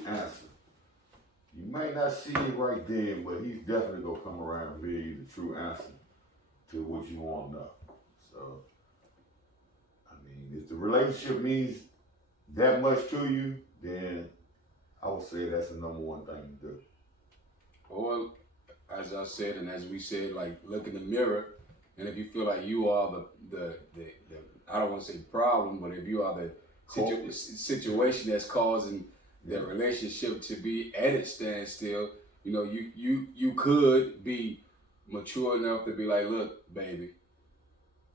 true answer. You may not see it right then, but he's definitely gonna come around and give you the true answer to what you want to know. So, I mean, if the relationship means that much to you, then I would say that's the number one thing to do. Or, as I said, and as we said, like look in the mirror, and if you feel like you are the I don't want to say problem, but if you are the situation that's causing the relationship to be at its standstill, you know, you could be mature enough to be like, look, baby,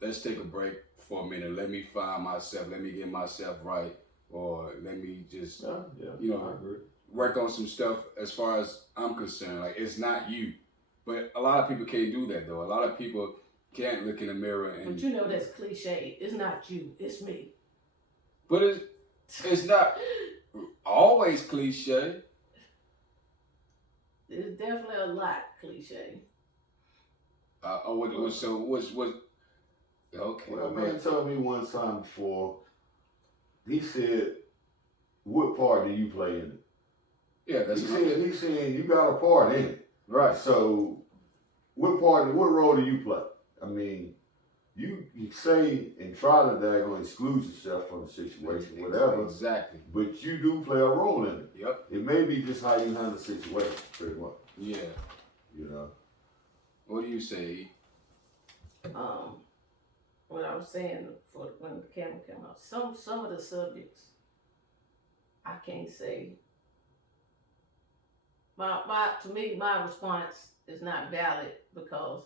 let's take a break for a minute. Let me find myself. Let me get myself right, or let me just, you know, work on some stuff. As far as I'm concerned, like it's not you, but a lot of people can't do that though. A lot of people can't look in the mirror and. But you know that's cliche. It's not you. It's me. But it's not always cliche. It's definitely a lot cliche. So what's okay. Well, a man told me one time before. He said, "What part do you play in it?" Yeah, that's he said you got a part in it, right? So, what role do you play? I mean, you say and try to daggone exclude yourself from the situation, whatever. Exactly. But you do play a role in it. Yep. It may be just how you handle the situation, pretty much. Yeah. You know. What do you say? What I was saying for when the camera came out, some of the subjects I can't say. To me, my response is not valid because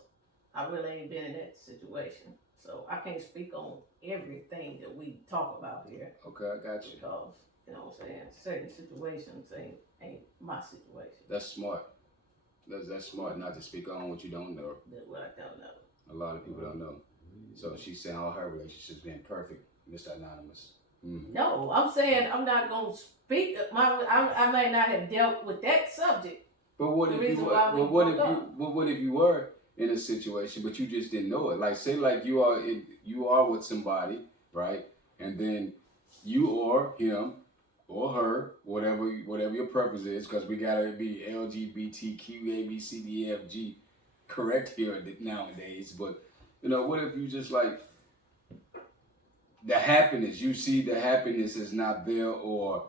I really ain't been in that situation. So I can't speak on everything that we talk about here. Okay, I got you. Because, you know what I'm saying, certain situations ain't my situation. That's smart. That's smart not to speak on what you don't know. That's what I don't know. A lot of people don't know. So she's saying all her relationships been perfect, Mr. Anonymous. No, I'm saying I'm not going to speak. I may not have dealt with that subject. But what if you were? What if you were in a situation, but you just didn't know it? Like say, like you are with somebody, right? And then you or him or her, whatever your purpose is, because we gotta be LGBTQ A B C D E F G correct here nowadays. But you know, what if you just like the happiness? You see the happiness is not there, or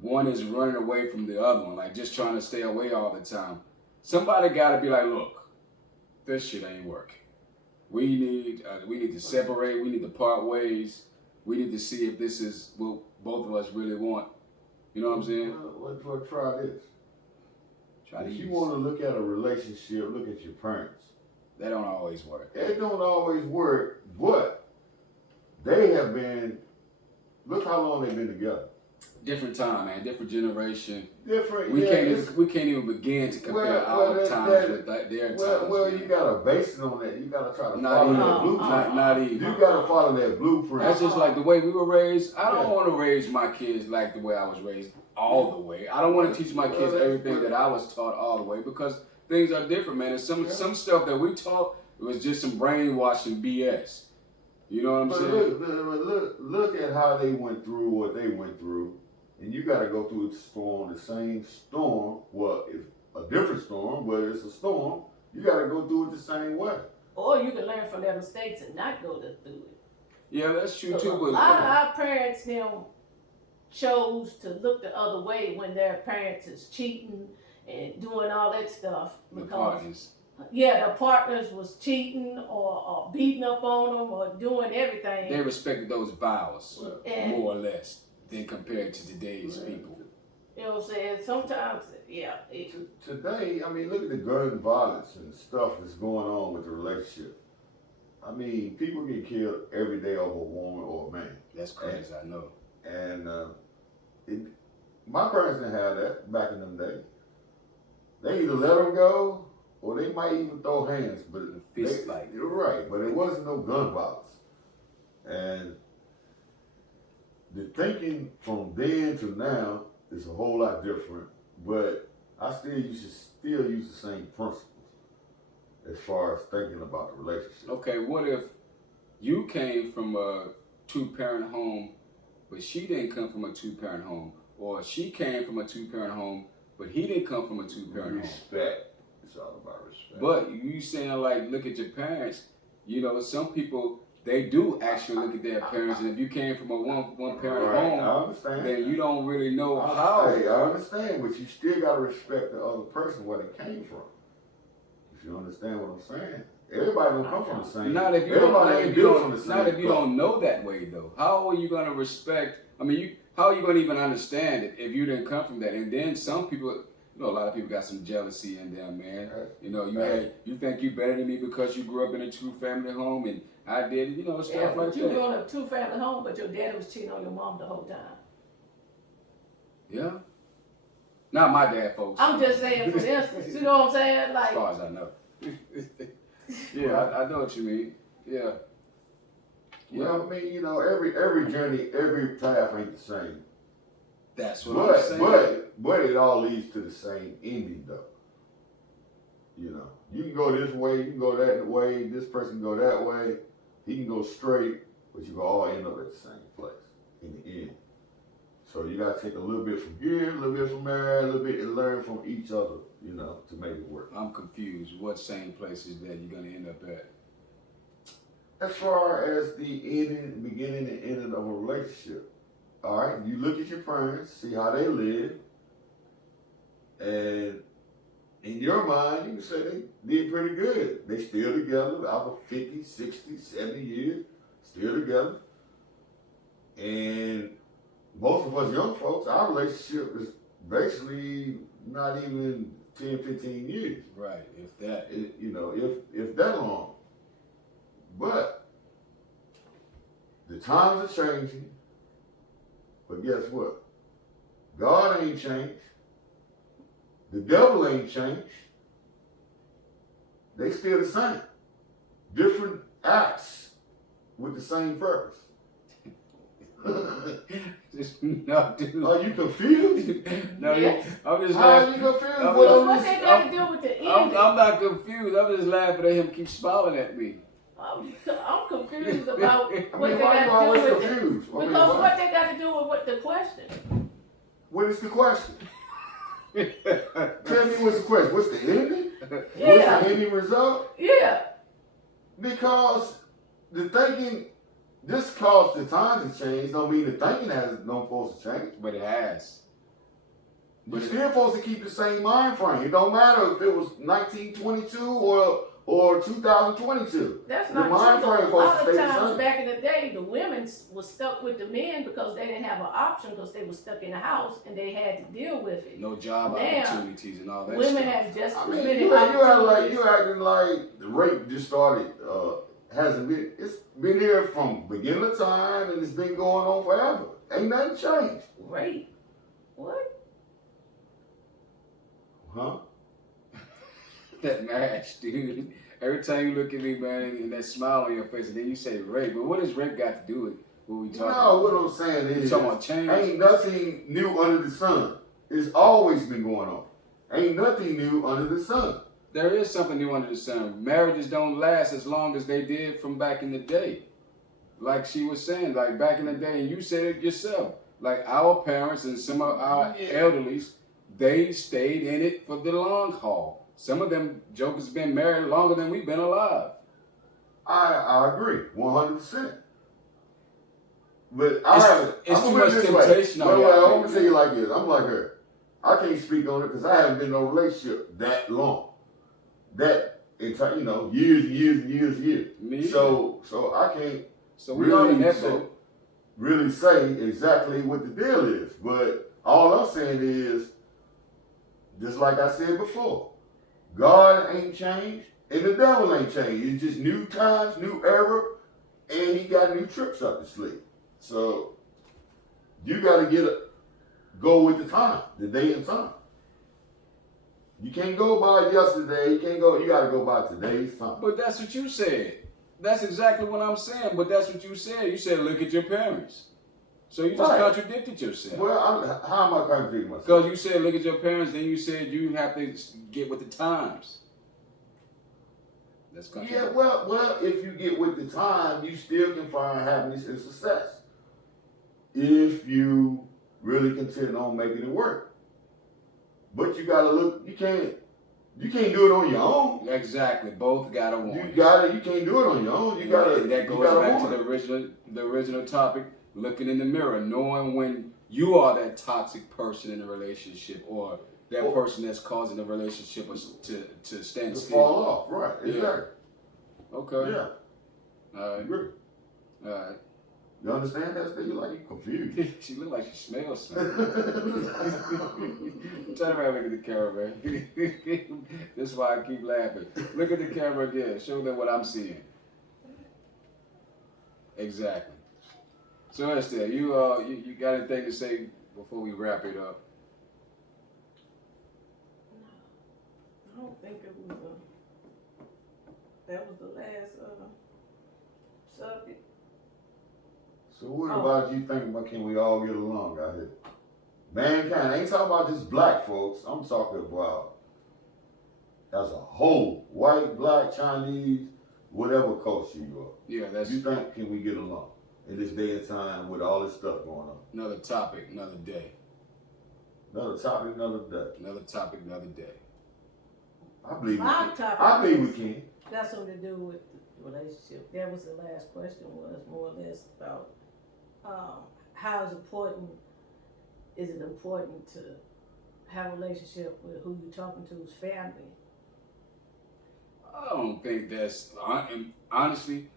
one is running away from the other one, like just trying to stay away all the time. Somebody got to be like, look, this shit ain't working. We need to separate. We need to part ways. We need to see if this is what both of us really want. You know what I'm saying? Well, try this. If you want to look at a relationship, look at your parents. That don't always work. It don't always work, but they have been. Look how long they've been together. Different time, man. Different generation. Different. We can't even begin to compare our times with their times. Well, you gotta base it on that. You gotta try to follow that blueprint. Not even. You gotta follow that blueprint. That's just like the way we were raised. I don't want to raise my kids like the way I was raised all the way. I don't want to teach my kids everything that I was taught all the way, because things are different, man. And some stuff that we taught, it was just some brainwashing BS. You know what I'm saying? Look at how they went through what they went through. And you got to go through the same storm. Well, it's a different storm, but it's a storm. You got to go through it the same way. Or you can learn from their mistakes and not go through it. Yeah, that's true too. A lot of our parents, chose to look the other way when their parents is cheating and doing all that stuff. Because the partners was cheating or beating up on them or doing everything. They respected those vows, more or less, than compared to today's people. You know what I'm saying? Sometimes, Today, I mean, look at the gun violence and stuff that's going on with the relationship. I mean, people get killed every day over a woman or a man. That's crazy, I know. And my parents didn't have that back in them days. They either let them go, or they might even throw hands. But fist fight. You're right, but it wasn't no gun violence. And the thinking from then to now is a whole lot different, but you should still use the same principles as far as thinking about the relationship. Okay, what if you came from a two-parent home, but she didn't come from a two-parent home? or she came from a 2-parent home, but he didn't come from a 2-parent home. Respect. It's all about respect. But you saying like, look at your parents. You know, some people, they do actually look at their parents, and if you came from a one parent home, I understand. then you don't really know how. I understand, but you still gotta respect the other person where they came from. If you understand what I'm saying. Everybody don't come from the same. Not if you don't know that way though. How are you gonna respect? I mean, how are you gonna even understand it if you didn't come from that? And then some people, you know, a lot of people got some jealousy in them, man. You know, you think you better than me because you grew up in a 2-family home and I did, you know, stuff like that. You grew up in a 2-family home, but your daddy was cheating on your mom the whole time. Yeah. Not my dad, folks. I'm just saying, for instance, you know what I'm saying? Like, as far as I know. Yeah, I know what you mean. Yeah. Well, I mean, you know, every journey, every path ain't the same. That's what I'm saying. But it all leads to the same ending, though. You know, you can go this way, you can go that way, this person can go that way, he can go straight, but you can all end up at the same place in the end. So you gotta take a little bit from here, a little bit from there, a little bit and learn from each other, you know, to make it work. I'm confused. What same places that you're gonna end up at? As far as the beginning and ending of a relationship, all right, you look at your parents, see how they live, and in your mind, you can say they did pretty good. They still together after 50, 60, 70 years, still together. And most of us young folks, our relationship is basically not even 10, 15 years. Right, if that. You know, if that long. But the times are changing. But guess what? God ain't changed. The devil ain't changed. They still the same. Different acts with the same purpose. No, dude. Are you confused? No, yes. I'm just How laughing. are you confused? What they got to do with the ending? I'm not confused. I'm just laughing at him keep smiling at me. I'm confused about what they why got you to do always with it. confused? Because what they got to do with what the question? What is the question? Tell me what's the question. What's the ending? Yeah. What's the ending result? Yeah. Because the thinking, just cause the times to change, don't mean the thinking has no supposed to change. But it has. You're still supposed to keep the same mind frame. It don't matter if it was 1922 or 2022. That's not the mind true. frame A lot supposed to of stay the times same. back in the day, the women were stuck with the men because they didn't have an option because they were stuck in the house and they had to deal with it. No job Now, opportunities and all that women stuff. have just I as mean, many you opportunities. acting like the rape just started. Hasn't been. It's been here from beginning of time, and it's been going on forever. Ain't nothing changed. Rape? What? Huh? That match, dude. Every time you look at me, man, and that smile on your face, and then you say rape. But what does rape got to do with what we talking about? No, what I'm saying is, you talking about change? Ain't nothing new under the sun. It's always been going on. Ain't nothing new under the sun. There is something new under the sun. Marriages don't last as long as they did from back in the day. Like she was saying, like back in the day, and you said it yourself. Like our parents and some of our elderlies, they stayed in it for the long haul. Some of them jokers been married longer than we've been alive. I agree, 100%. But it's too much temptation on Well, I'm y'all. gonna tell you like this. I'm like her. I can't speak on it because I haven't been in a relationship that long. That entire, you know, years and years and years and years. Me So I can't so we all in that boat. really say exactly what the deal is. But all I'm saying is, just like I said before, God ain't changed and the devil ain't changed. It's just new times, new era, and he got new tricks up his sleeve. So you got to go with the time, the day and time. You can't go by yesterday. You got to go by today's time. But that's what you said. That's exactly what I'm saying. But that's what you said. You said, look at your parents. So you just contradicted yourself. Well, how am I contradicting myself? Because you said, look at your parents. Then you said you have to get with the times. That's contradictory. Yeah, well, if you get with the time, you still can find happiness and success. If you really content on making it work. But you gotta look. You can't do it on your own. Exactly. Both gotta want You it. You can't do it on your own. You gotta. And that goes back to the original topic. Looking in the mirror, knowing when you are that toxic person in a relationship, or that person that's causing the relationship to stand still. Fall off. Right. Exactly. Yeah. Okay. Yeah. All right. Really. All right. You understand that? You like you confused. She look like she smells something. Turn around, look at the camera, man. That's why I keep laughing. Look at the camera again. Show them what I'm seeing. Exactly. So Estelle, you got anything to say before we wrap it up? I don't think it was that was the last subject. So what about you think about can we all get along out here? Mankind, I ain't talking about just black folks. I'm talking about as a whole. White, black, Chinese, whatever culture you are. Yeah, that's. You think can we get along in this day and time with all this stuff going on? Another topic, another day. Another topic, another day. Another topic, another day. I believe we My can. topic I believe we can. got something to do with the relationship. That was the last question, was more or less about how is it important to have a relationship with who you're talking to's family? I don't think that's honestly.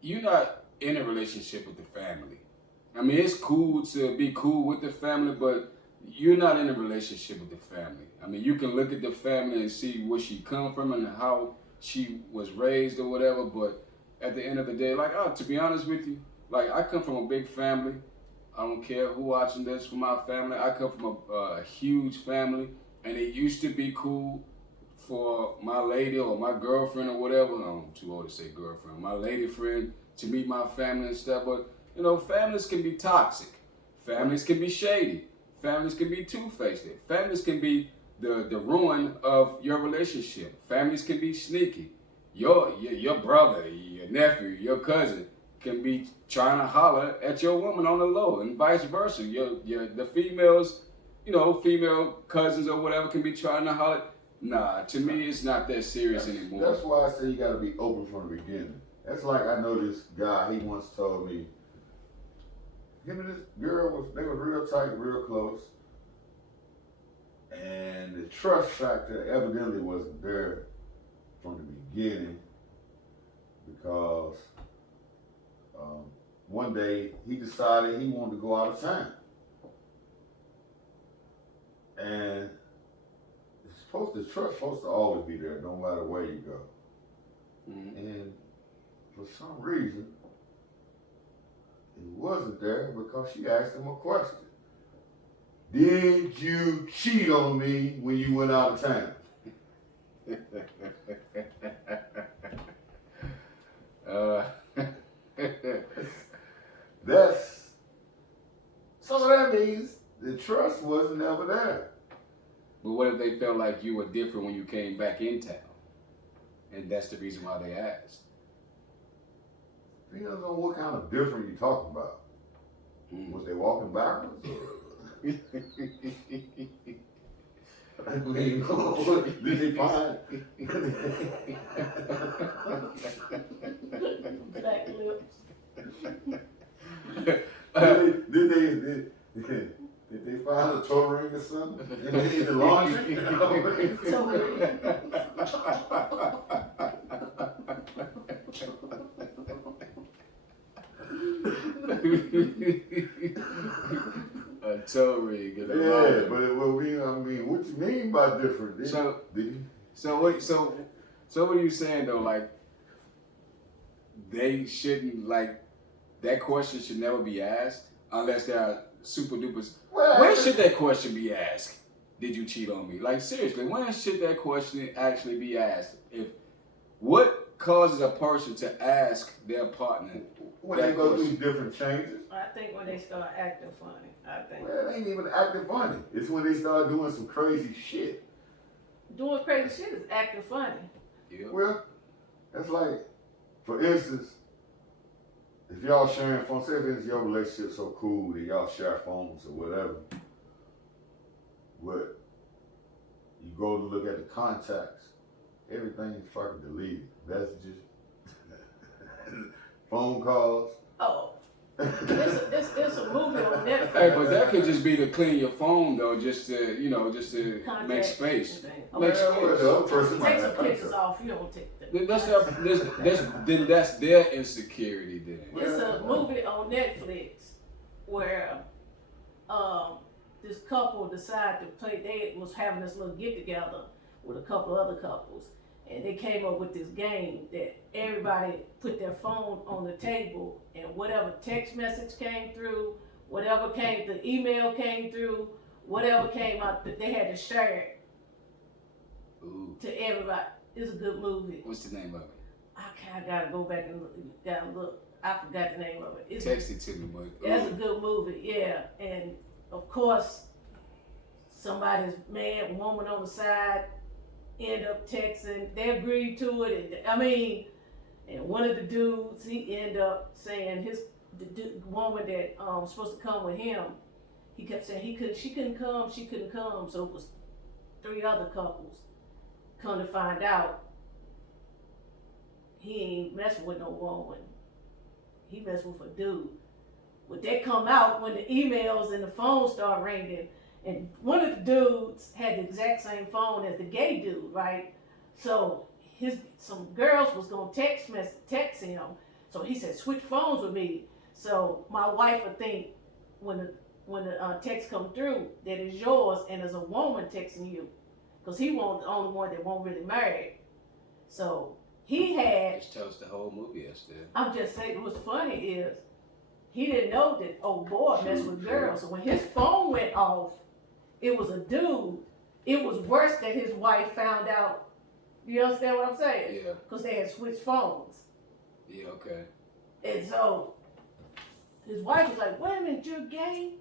You're not in a relationship with the family. I mean, it's cool to be cool with the family, but you're not in a relationship with the family. I mean, you can look at the family and see where she come from and how she was raised or whatever, but at the end of the day, like, to be honest with you, like, I come from a big family. I don't care who watching this for my family. I come from a huge family, and it used to be cool for my lady or my girlfriend or whatever. I'm too old to say girlfriend. My lady friend to meet my family and stuff, but families can be toxic. Families can be shady. Families can be two-faced. Families can be the ruin of your relationship. Families can be sneaky. Your brother, your nephew, your cousin can be trying to holler at your woman on the low, and vice versa. The females, female cousins or whatever can be trying to holler. Nah, to me, it's not that serious anymore. That's why I say you got to be open from the beginning. That's like I know this guy. He once told me him and this girl they were real tight, real close, and the trust factor evidently wasn't there from the beginning because one day he decided he wanted to go out of town, and the trust supposed to always be there, no matter where you go. Mm-hmm. And for some reason, it wasn't there because she asked him a question. Did you cheat on me when you went out of town? So that means the trust was never there. But what if they felt like you were different when you came back in town? And that's the reason why they asked. Depends on what kind of different you're talking about. Was they walking backwards? I mean, did they find? Black lips. Did they find a toe ring or something in the laundry? Toe ring. A toe ring. Yeah, but what you mean by different? So what are you saying though? Like, they shouldn't, like, that question should never be asked unless they are super duper. When should that question be asked? Did you cheat on me? Like, seriously, when should that question actually be asked? What causes a person to ask their partner? When they go through different changes. I think when they start acting funny. Well, it ain't even acting funny. It's when they start doing some crazy shit. Doing crazy shit is acting funny. Yeah. Well, that's like, for instance, if y'all sharing phones, say if it's your relationship so cool that y'all share phones or whatever, but you go to look at the contacts, everything is fucking deleted. Messages, phone calls. Oh. It's a movie on Netflix. Hey, but that could just be to clean your phone though, just to Contact make space. Make space. The other person Take might some have pictures off. You don't take them. Then that's their insecurity. Then It's a movie on Netflix where this couple decided to play. They was having this little get together with a couple other couples, and they came up with this game that everybody put their phone on the table, and whatever text message came through, the email came through, whatever came out, they had to share it. Ooh. To everybody. It's a good movie. What's the name of it? I gotta go back and look. I forgot the name of it. Text it to me, but that's a good movie, yeah. And of course, somebody's man, woman on the side end up texting. They agreed to it, and one of the dudes, he ended up saying the woman that was supposed to come with him, he kept saying she couldn't come. So it was 3 other couples. Come to find out, he ain't messing with no woman. He messed with a dude. But they come out when the emails and the phone start ringing, and one of the dudes had the exact same phone as the gay dude, right? So some girls was gonna text him. So he said, switch phones with me. So my wife would think when the text come through that it's yours and there's a woman texting you, because he won't the only one that won't really marry. So he had. Just tell us the whole movie, Estelle. I'm just saying, what's funny is he didn't know that old boy messed with girls. So when his phone went off, it was a dude. It was worse that his wife found out. You understand what I'm saying? Yeah. Because they had switched phones. Yeah, okay. And so his wife was like, wait a minute, you're gay?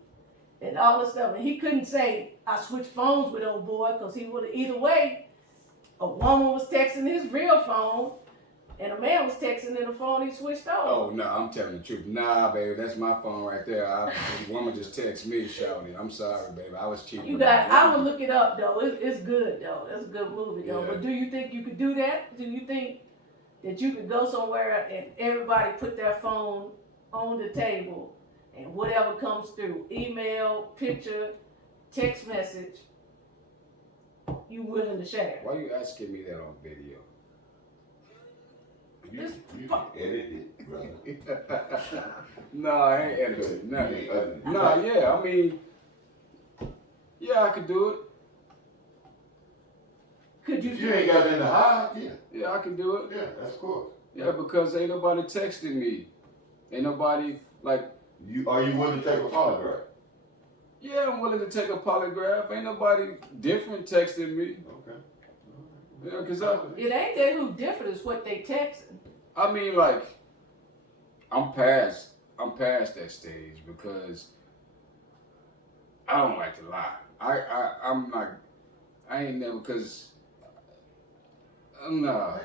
And all this stuff. And he couldn't say, I switched phones with old boy, because he would have, either way, a woman was texting his real phone, and a man was texting in the phone he switched over. Oh, no, I'm telling the truth. Nah, baby, that's my phone right there. The woman just texted me, shouting. I'm sorry, baby. I was cheating. I would look it up, though. It's good, though. It's a good movie, though. Yeah. But do you think you could do that? Do you think that you could go somewhere and everybody put their phone on the table, and whatever comes through, email, picture, text message, you willing to share? Why are you asking me that on video? You can edit it, brother. No, I ain't editing nothing. No, yeah, yeah, I could do it. Could you? If you ain't got nothing to hide, yeah. Yeah, I can do it. Yeah, that's cool. Yeah, because ain't nobody texting me. Ain't nobody, like... Are you willing to take a polygraph? Yeah, I'm willing to take a polygraph. Ain't nobody different texting me. Okay. Yeah, because It ain't that who different, it's what they texting. like, I'm past that stage because I don't like to lie. I ain't never, because, nah.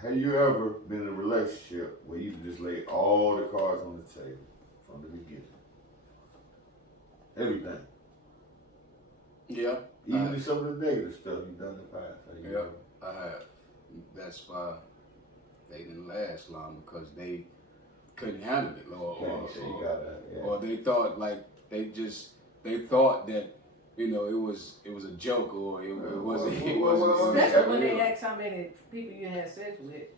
Have you ever been in a relationship where you just laid all the cards on the table from the beginning? Everything. Yeah. Even some of the negative stuff you've done in the past. Yeah, I have. That's why they didn't last long, because they couldn't handle it, or they thought they thought that it was a joke, or it wasn't. Especially when they ask how many people you had sex with.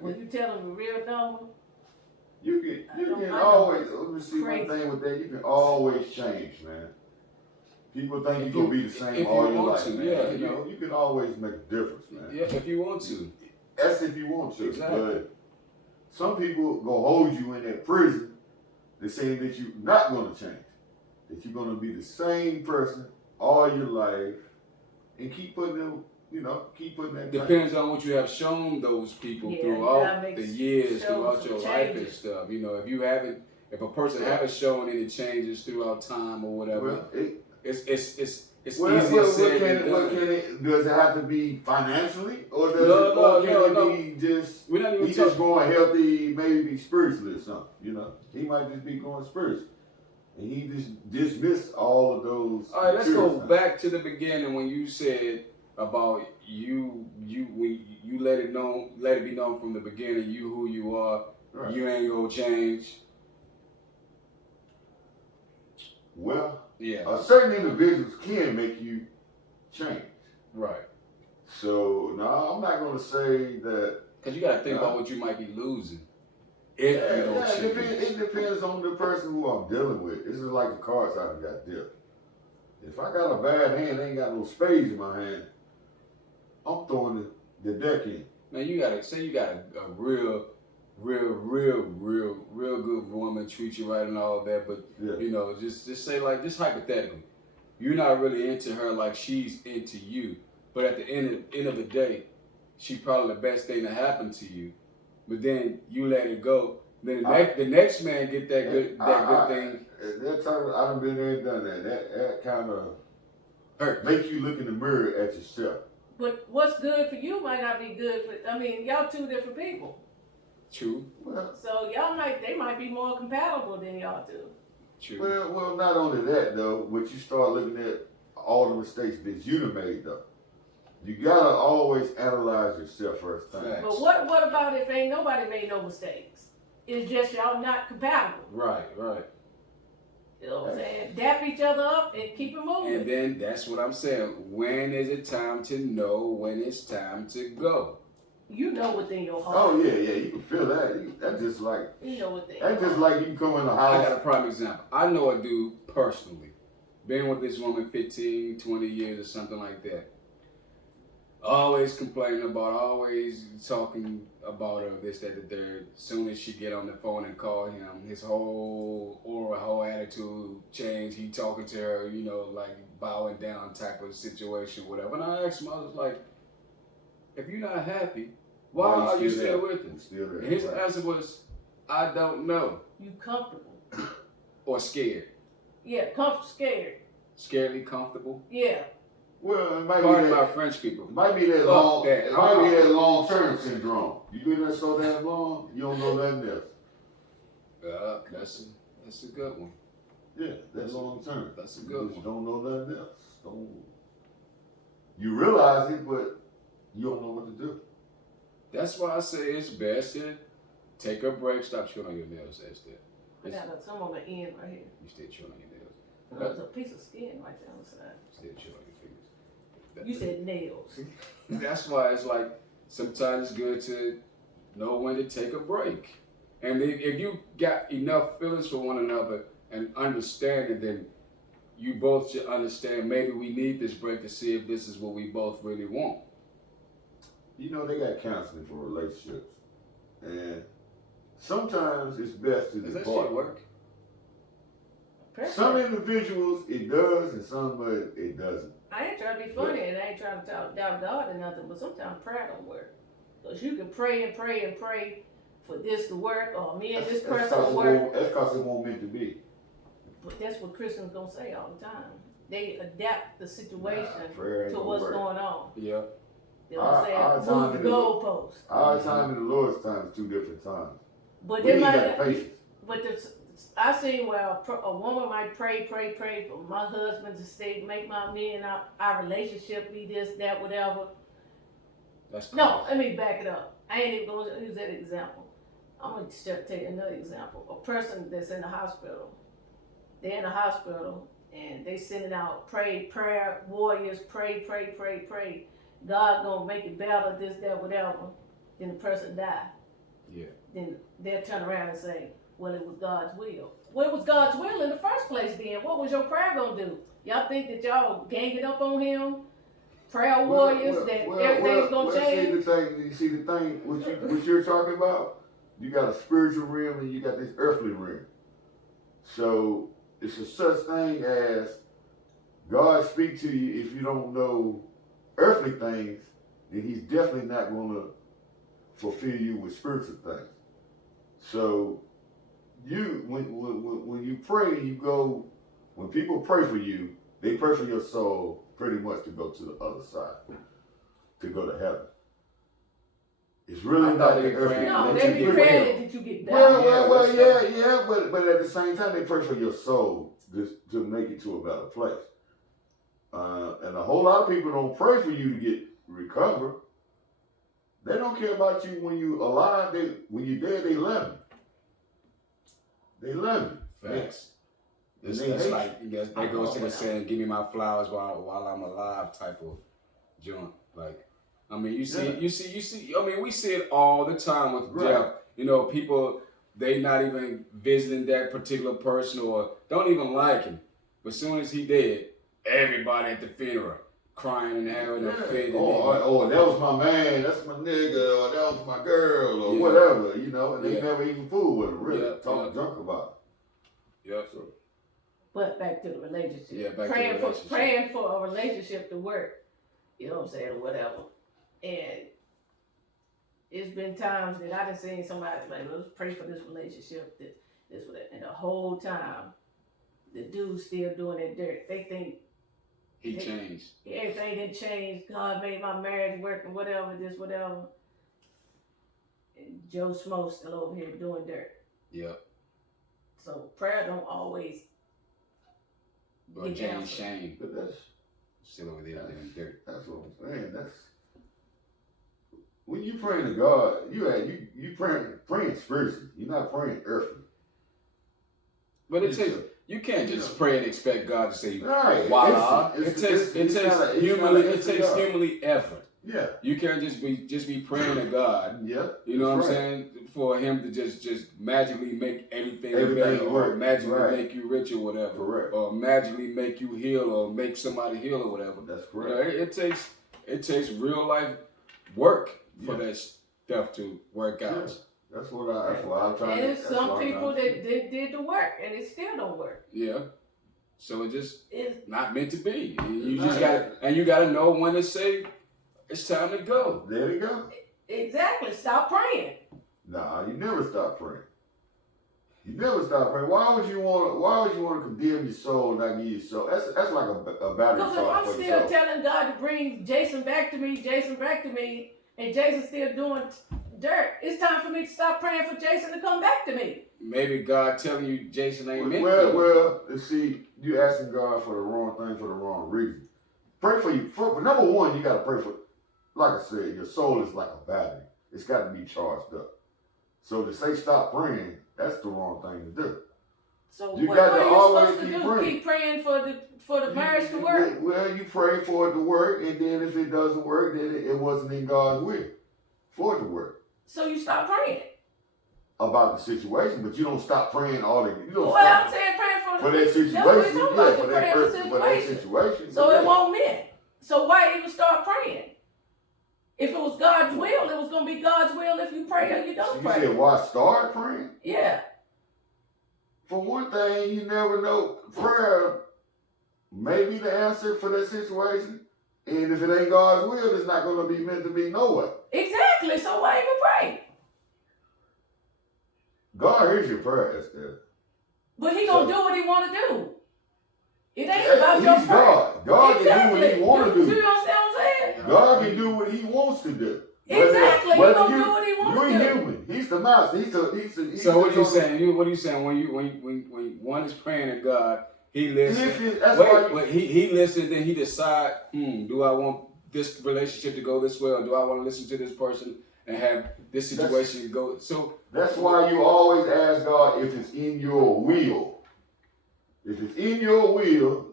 When you tell them the real number. You can always, let me see one thing with that, you can always change, man. People think you're going to be the same all your life, man. Yeah, you can always make a difference, man. Yeah, if you want to. That's if you want to. Exactly. But some people going to hold you in that prison. They're saying that you're not going to change. That you're going to be the same person all your life and keep putting them, keep putting that. Depends on what you have shown those people throughout the years, throughout your life and stuff. If a person haven't shown any changes throughout time or whatever. Well, It's Well, easier said than done. Does it have to be financially, or does No. it be just We're not even he just going healthy, maybe spiritually or something? You know, he might just be going spiritually, and he just dismissed all of those. All right, let's go back to the beginning when you said about when you let it be known from the beginning, you who you are, right. You ain't gonna change. Well, yeah, certain individuals can make you change. Right. So no, I'm not gonna say that. Because you got to think about what you might be losing if you don't change. It depends on the person who I'm dealing with. This is like the cards I got dealt. If I got a bad hand, ain't got no spades in my hand, I'm throwing the deck in. Now you got a real good woman, treat you right and all that, but you know, just say like this hypothetically, you're not really into her like she's into you, but at the end of the day, she probably the best thing that happened to you, but then you let it go. Then the next man get that good thing. That time I done been there and done that. That kind of hurt. Make you look in the mirror at yourself. But what's good for you might not be good for. I mean, y'all two different people. True. Well, so they might be more compatible than y'all two. True. Well, not only that though, but you start looking at all the mistakes that you done made though. You gotta always analyze yourself first time. But what about if ain't nobody made no mistakes? It's just y'all not compatible. Right. You know what I'm saying? Dap each other up and keep it moving. And then that's what I'm saying. When is it time to know when it's time to go? You know within your heart. Oh yeah, you can feel that. That's just like you know within. That's just like you come in the house. I got a prime example. I know a dude personally, been with this woman 15, 20 years or something like that. Always complaining about, always talking about her, this, that, the third. Soon as she get on the phone and call him, his whole aura, whole attitude changed. He talking to her, you know, like bowing down type of situation, whatever. And I asked him, I was like, if you're not happy, why are you still with him? And his answer was, I don't know. You comfortable. Or scared. Yeah, scared. Scaredly comfortable? Yeah. Well, it might Pardon my French people. It might be that long-term syndrome. You been there so damn long, you don't know nothing else. That's a good one. Yeah, that's long-term. That's a good one. You don't know nothing else. You realize it, but you don't know what to do. That's why I say it's best to take a break. Stop chewing on your nails, Estelle. I got some on the end right here. You still chewing on your nails. There's a piece of skin right there on the side. Still chewing on your fingers. You said nails. That's why it's like sometimes it's good to know when to take a break. And if you got enough feelings for one another and understanding, then you both should understand maybe we need this break to see if this is what we both really want. You know, they got counseling for relationships. And sometimes it's best to depart. Does that shit work? Some individuals it does and some it doesn't. I ain't trying to be funny and I ain't trying to doubt God or nothing, but sometimes prayer don't work. Because you can pray and pray and pray for this to work or me and this person to work. That's because it won't meant to be. But that's what Christians gonna say all the time. They adapt the situation to what's work. going on. Yeah. They don't say move the goalposts. Our time and the Lord's time is two different times. But we they might patience. But I see where a woman might pray for my husband to stay, make me and our relationship be this, that, whatever. That's cool. No, let me back it up. I ain't even going to use that example. I'm going to tell you another example. A person that's in the hospital. They're in the hospital and they sending out prayer warriors, pray. God gonna make it better, this, that, whatever. Then the person die. Yeah. Then they'll turn around and say, well, it was God's will. Well, it was God's will in the first place then. What was your prayer gonna do? Y'all think that y'all ganging up on him? Prayer warriors, everything's gonna change? See the thing, what you're talking about, you got a spiritual realm and you got this earthly realm. So it's a such thing as God speak to you if you don't know earthly things, then he's definitely not gonna fulfill you with spiritual things. So when you pray, you go, when people pray for you, They pray for your soul pretty much to go to the other side, to go to heaven. It's really not the earthly. No, they be praying that you get better. Yeah, but at the same time, they pray for your soul to make it to a better place. And a whole lot of people don't pray for you to get recover. They don't care about you when you alive. When you dead, they love you. They love you. Facts. It's like that goes to the saying, "Give me my flowers while I'm alive" type of joint. Like, I mean, you see. I mean, we see it all the time with death. You know, people they not even visiting that particular person or don't even like him, but as soon as he dead, everybody at the funeral crying and having a fit. Oh, that was my man. That's my nigga. Or that was my girl. Or whatever. You know, and they never even fool with him. Really, talk drunk about it. Yep. So. But back to the relationship. Yeah, back praying to the relationship. Praying for a relationship to work. You know what I'm saying, or whatever. And it's been times that I done seen somebody like, let's pray for this relationship, this, and the whole time, the dude's still doing that dirt. They think he changed. Everything didn't change. God made my marriage work and whatever, this, whatever. And Joe Smoke's still over here doing dirt. Yep. So prayer don't always Or James Shane. But that's still over there doing dirt. That's what I'm saying. That's when you praying to God, you praying spiritually. You're not praying earthly. But it takes you can't just pray and expect God to say voila. It takes humanly effort. Yeah. You can't just be praying to God. Yeah. You know what I'm saying? For him to just magically make everything better, work. Or magically make you rich or whatever. Correct. Or magically make you heal or make somebody heal or whatever. That's correct. You know, it takes real life work for that stuff to work out. Yeah. That's why I'm trying to. And there's some people that did the work and it still don't work. Yeah. So it's not meant to be. You just gotta know when to say it's time to go. There you go. Exactly. Stop praying. Nah, you never stop praying. You never stop praying. Why would you want to condemn your soul and not give your soul? That's like a battery charge. Because if I'm still telling God to bring Jason back to me, and Jason's still doing dirt, it's time for me to stop praying for Jason to come back to me. Maybe God telling you Jason ain't meant for you. Well, see, you asking God for the wrong thing for the wrong reason. Pray for you. For number one, you got to pray for, like I said, your soul is like a battery. It's got to be charged up. So to say stop praying, that's the wrong thing to do. So you what got are to you always supposed to do? praying. Keep praying for the marriage to work? Well, you pray for it to work, and then if it doesn't work, then it wasn't in God's will for it to work. So you stop praying about the situation, but you don't stop praying all the. You don't well, stop I'm saying praying for that situation. For that situation. So it won't mean. So why even start praying? If it was God's will, it was going to be God's will if you pray or you don't pray. You said why start praying? Yeah. For one thing, you never know. Prayer may be the answer for that situation. And if it ain't God's will, it's not going to be meant to be no way. Exactly. So why even pray? God hears your prayer, Estelle. But he going to do what he want to do. It ain't about your prayer. God. God can do what he want to do. Do you understand what I'm saying? God can do what he wants to do. Exactly. He going to do what he wants to do. You're human. He's the master. He's so what are you saying? What are you saying when one is praying to God, he listens. He listens, then he decides, do I want this relationship to go this way, or do I want to listen to this person and have this situation go? So that's why you always ask God if it's in your will. If it's in your will,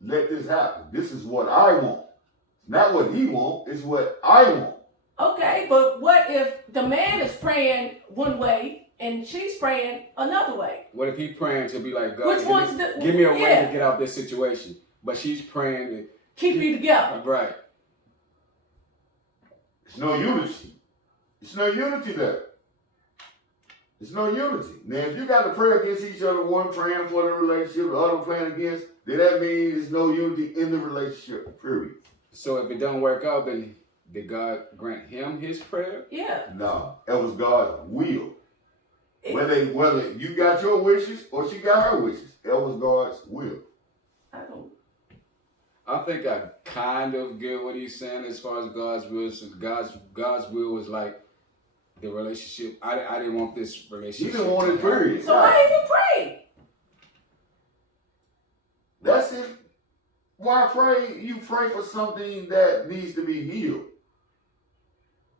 let this happen. This is what I want. Not what he wants, it's what I want. Okay, but what if the man is praying one way and she's praying another way? What if he's praying to be like, God, give me a way to get out of this situation? But she's praying to keep you together. Right. It's no unity. It's no unity there. It's no unity. Now, if you got to pray against each other, one praying for the relationship, the other praying against, then that means there's no unity in the relationship, period. So if it don't work out, then did God grant him his prayer? Yeah. No, it was God's will. Whether you got your wishes or she got her wishes, it was God's will. I don't. I think I kind of get what he's saying as far as God's will. So God's will was like the relationship. I didn't want this relationship. You didn't want it, period. So why did you pray? That's it. Why pray? You pray for something that needs to be healed.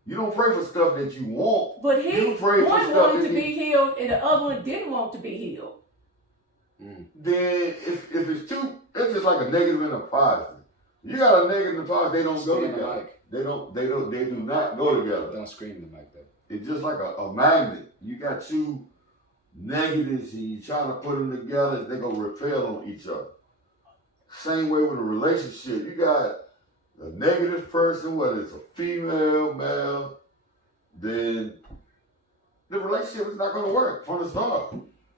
You don't pray for stuff that you want. But one wanted to be healed and the other one didn't want to be healed. Then if it's two, it's just like a negative and a positive. You got a negative and a positive, they don't go together. They do not go together. Don't scream them like that. It's just like a magnet. You got two negatives and you trying to put them together, they gonna repel on each other. Same way with a relationship. You got a negative person, whether it's a female, male, then the relationship is not gonna work from the start.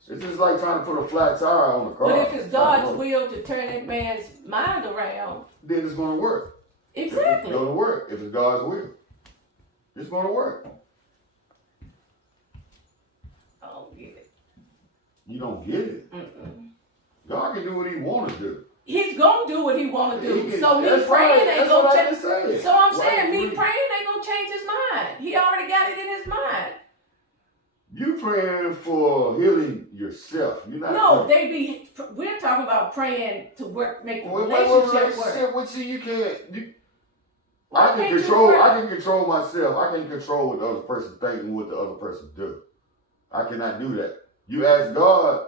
It's just like trying to put a flat tire on a car. But if it's God's will to turn that man's mind around, then it's gonna work. Exactly. It's gonna work if it's God's will. It's gonna work. I don't get it. You don't get it. God can do what He want to do. He's gonna do what He want to do. So me praying ain't gonna change. So I'm saying me praying ain't gonna change his mind. He already got it in his mind. You praying for healing yourself. You're not. No, we're talking about praying to work, make a relationship work. Well, see, you can't. I can control myself. I can control what the other person thinks and what the other person do. I cannot do that. You ask God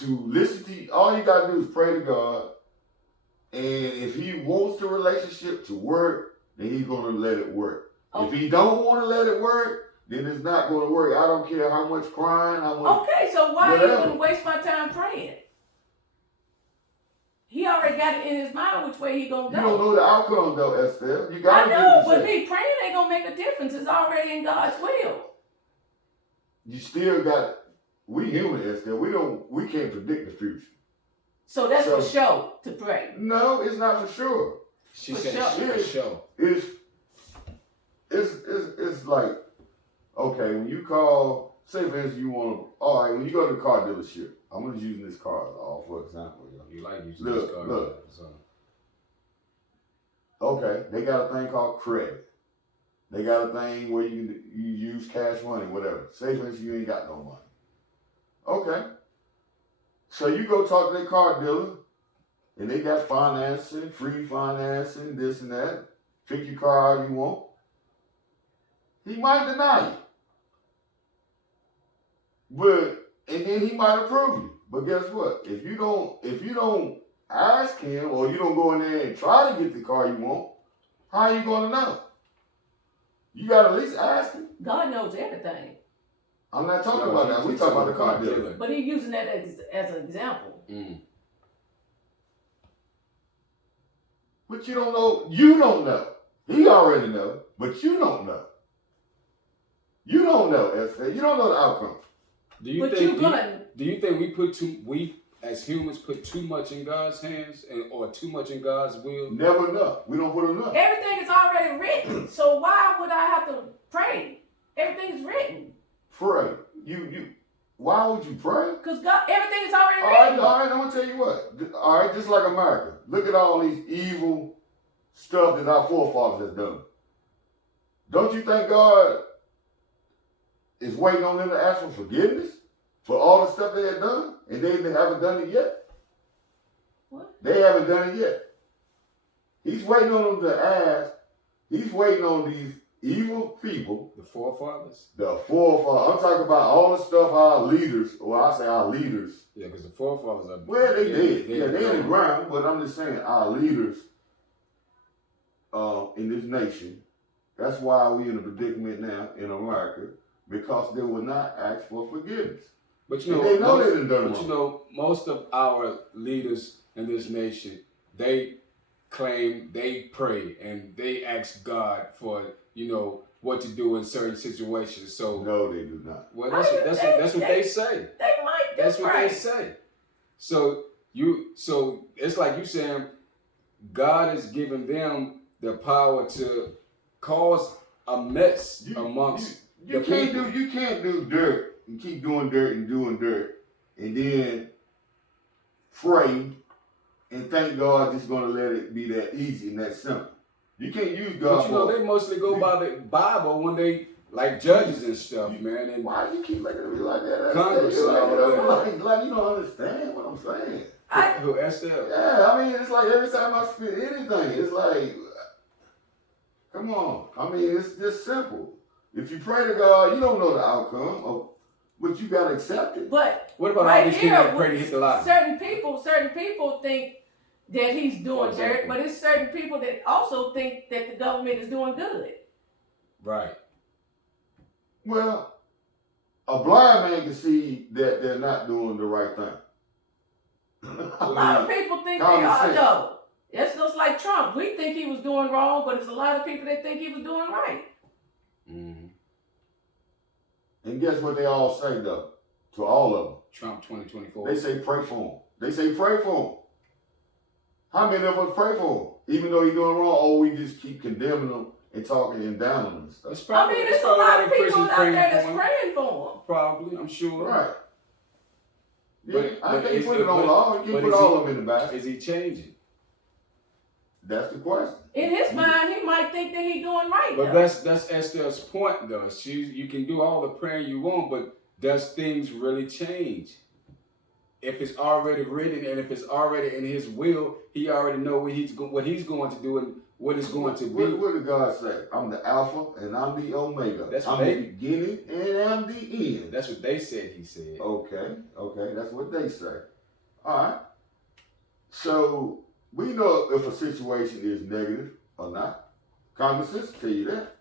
to listen to you. All you gotta do is pray to God, and if He wants the relationship to work, then He's gonna let it work. Okay. If He don't want to let it work, then it's not gonna work. I don't care how much crying, how much. Okay, so why are you gonna waste my time praying? He already got it in his mind which way he gonna go. You don't know the outcome though, Estelle. You gotta know, but me praying ain't gonna make a difference. It's already in God's will. You still got. We human, Estelle. We can't predict the future. So that's for sure to pray. No, it's not for sure. She said for sure. It's like, okay, when you call, say for instance you want, all right, when you go to the car dealership, I'm just using this car for example. You like using this car. Look. Okay, they got a thing called credit. They got a thing where you use cash money, whatever. Say for instance you ain't got no money. Okay. So you go talk to the car dealer, and they got financing, free financing, this and that. Pick your car how you want. He might deny you. And then he might approve you. But guess what? If you don't ask him or you don't go in there and try to get the car you want, how are you gonna know? You gotta at least ask him. God knows everything. I'm not talking about that. We talking about the car dealer. But he's using that as an example. But you don't know. You don't know. He already knows, but you don't know. You don't know, Estelle. You don't know the outcome. Do you think we as humans put too much in God's hands or too much in God's will? Never enough. We don't put enough. Everything is already written. So why would I have to pray? Everything is written. Pray. Why would you pray? Because everything is already written. All right, I'm going to tell you what. All right, just like America. Look at all these evil stuff that our forefathers have done. Don't you think God is waiting on them to ask for forgiveness for all the stuff they had done? And they haven't done it yet? What? They haven't done it yet. He's waiting on them to ask. He's waiting on these evil people. The forefathers? The forefathers. I'm talking about all the stuff our leaders, or I say our leaders. Yeah, because the forefathers are... Well, they did. They're in the ground, but I'm just saying our leaders in this nation, that's why we're in a predicament now in America, because they will not ask for forgiveness. But you know, they know they done wrong. But you know, most of our leaders in this nation, they claim they pray and they ask God for, what to do in certain situations. So no, they do not. Well, that's what they say. They might. That's what they say. So it's like you saying God is giving them the power to cause a mess amongst the people. You can't do dirt and keep doing dirt and doing dirt and then pray and think God just gonna let it be that easy and that simple. You can't use God. But you know, they mostly go by the Bible when they like judges and stuff, man. And why you keep making it be like that? Congress and all of that. Like you don't understand what I'm saying. Who Estelle? Yeah, I mean, it's like every time I spit anything, it's like, come on. I mean, it's just simple. If you pray to God, you don't know the outcome, but you gotta accept it. But what about right all these here, people that pray to hit the lottery? Certain people think that he's doing dirt, but it's certain people that also think that the government is doing good. Right. Well, a blind man can see that they're not doing the right thing. A lot of people think they are, though. It's just like Trump. We think he was doing wrong, but there's a lot of people that think he was doing right. Mm-hmm. And guess what they all say, though? To all of them. Trump 2024. They say pray for him. They say pray for him. How many of us pray for him? Even though he's doing wrong, or we just keep condemning him and talking him down and stuff. There's a lot of people out there that's praying for him. Probably, I'm sure. Right. Yeah, But I can't put it on all. You can't put all of them in the basket. Is he changing? That's the question. In his mind, he might think that he's doing right. But that's Estelle's point, though. You can do all the praying you want, but does things really change? If it's already written and if it's already in his will, he already know what he's going to do and what it's going to be. What did God say? I'm the Alpha and I'm the Omega. I'm the beginning and I'm the end. That's what they said he said. Okay, that's what they say. All right. So we know if a situation is negative or not. Common sense tell you that.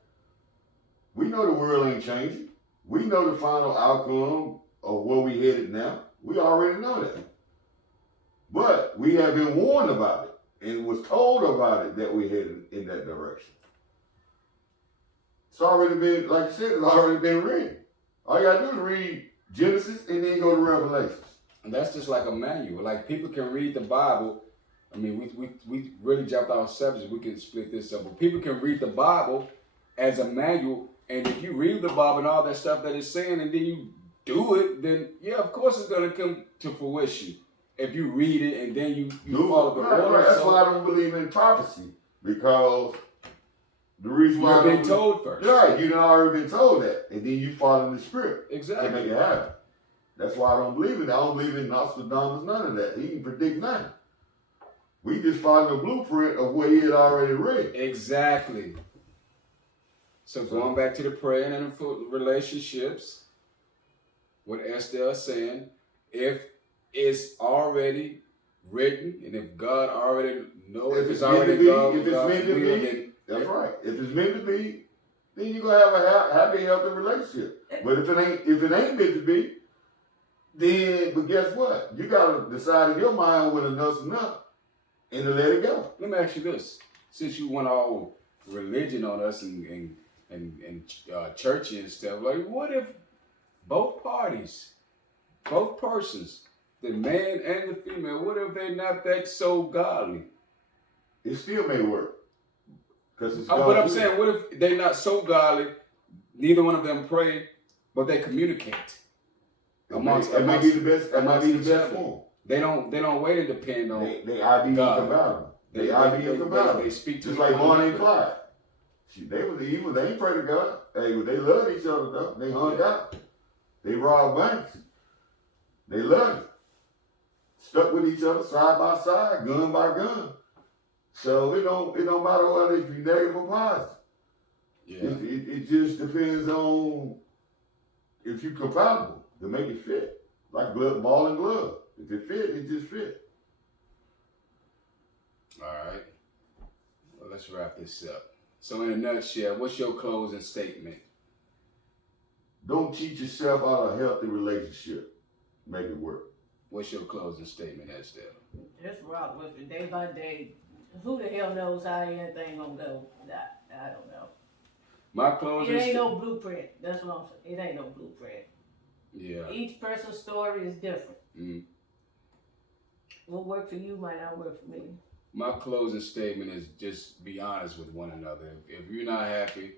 We know the world ain't changing. We know the final outcome of where we headed now. We already know that. But we have been warned about it and was told about it that we headed in that direction. It's already been, like you said, it's already been written. All you gotta do is read Genesis and then go to Revelations. And that's just like a manual. Like people can read the Bible. I mean, we really jumped off subject. We can split this up. But people can read the Bible as a manual. And if you read the Bible and all that stuff that it's saying and then you do it, then yeah, of course it's going to come to fruition. If you read it and then you follow the order. That's why I don't believe in prophecy. Because the reason why you've been told first. Right, you've already been told that. And then you follow the script. Exactly. To make it happen. That's why I don't believe in it. I don't believe in Nostradamus, none of that. He can predict nothing. We just follow the blueprint of what he had already read. Exactly. So going back to the praying and the relationships, what Estelle's saying, if it's already written and if God already knows, if it's already God's will, that's right. If it's meant to be, then you're gonna have a happy, healthy relationship. But if it ain't meant to be, then but guess what? You gotta decide in your mind when enough's enough and to let it go. Let me ask you this: since you went all religion on us and churchy and stuff, like what if both parties, both persons, the man and the female, what if they're not that so godly? It still may work. Because it's but I'm saying, what if they're not so godly, neither one of them pray, but they communicate? That might be the best form. They don't wait and depend on they IB compatible. They IB compatible. They speak to just like Bonnie and Clyde. They was evil. They ain't pray to God. They loved each other though. They hung out. They robbed banks. They loved it. Stuck with each other side by side, gun by gun. So it don't matter whether it's negative or positive. Yeah. It just depends on if you're compatible to make it fit. Like ball and glove. If it fit, it just fit. All right. Well, let's wrap this up. So in a nutshell, what's your closing statement? Don't cheat yourself out of a healthy relationship. Make it work. What's your closing statement, Estelle? Just rock with it day by day. Who the hell knows how anything gonna go? I don't know. My closing It ain't no blueprint. That's what I'm saying. It ain't no blueprint. Yeah. Each person's story is different. Mm. What worked for you might not work for me. My closing statement is just be honest with one another. If you're not happy,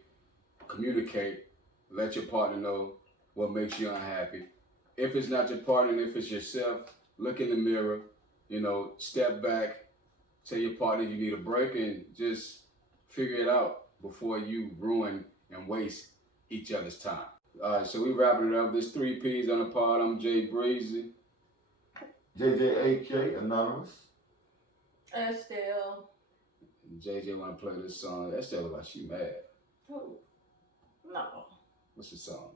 communicate. Let your partner know what makes you unhappy. If it's not your partner and if it's yourself, look in the mirror step back, tell your partner you need a break, and just figure it out before you ruin and waste each other's time. All right, so we wrapping it up. There's 3 P's on the pod. I'm Jay Breezy. JJAK, Anonymous. Estelle. JJ want to play this song. Estelle look like she mad. Who? No. What's the song?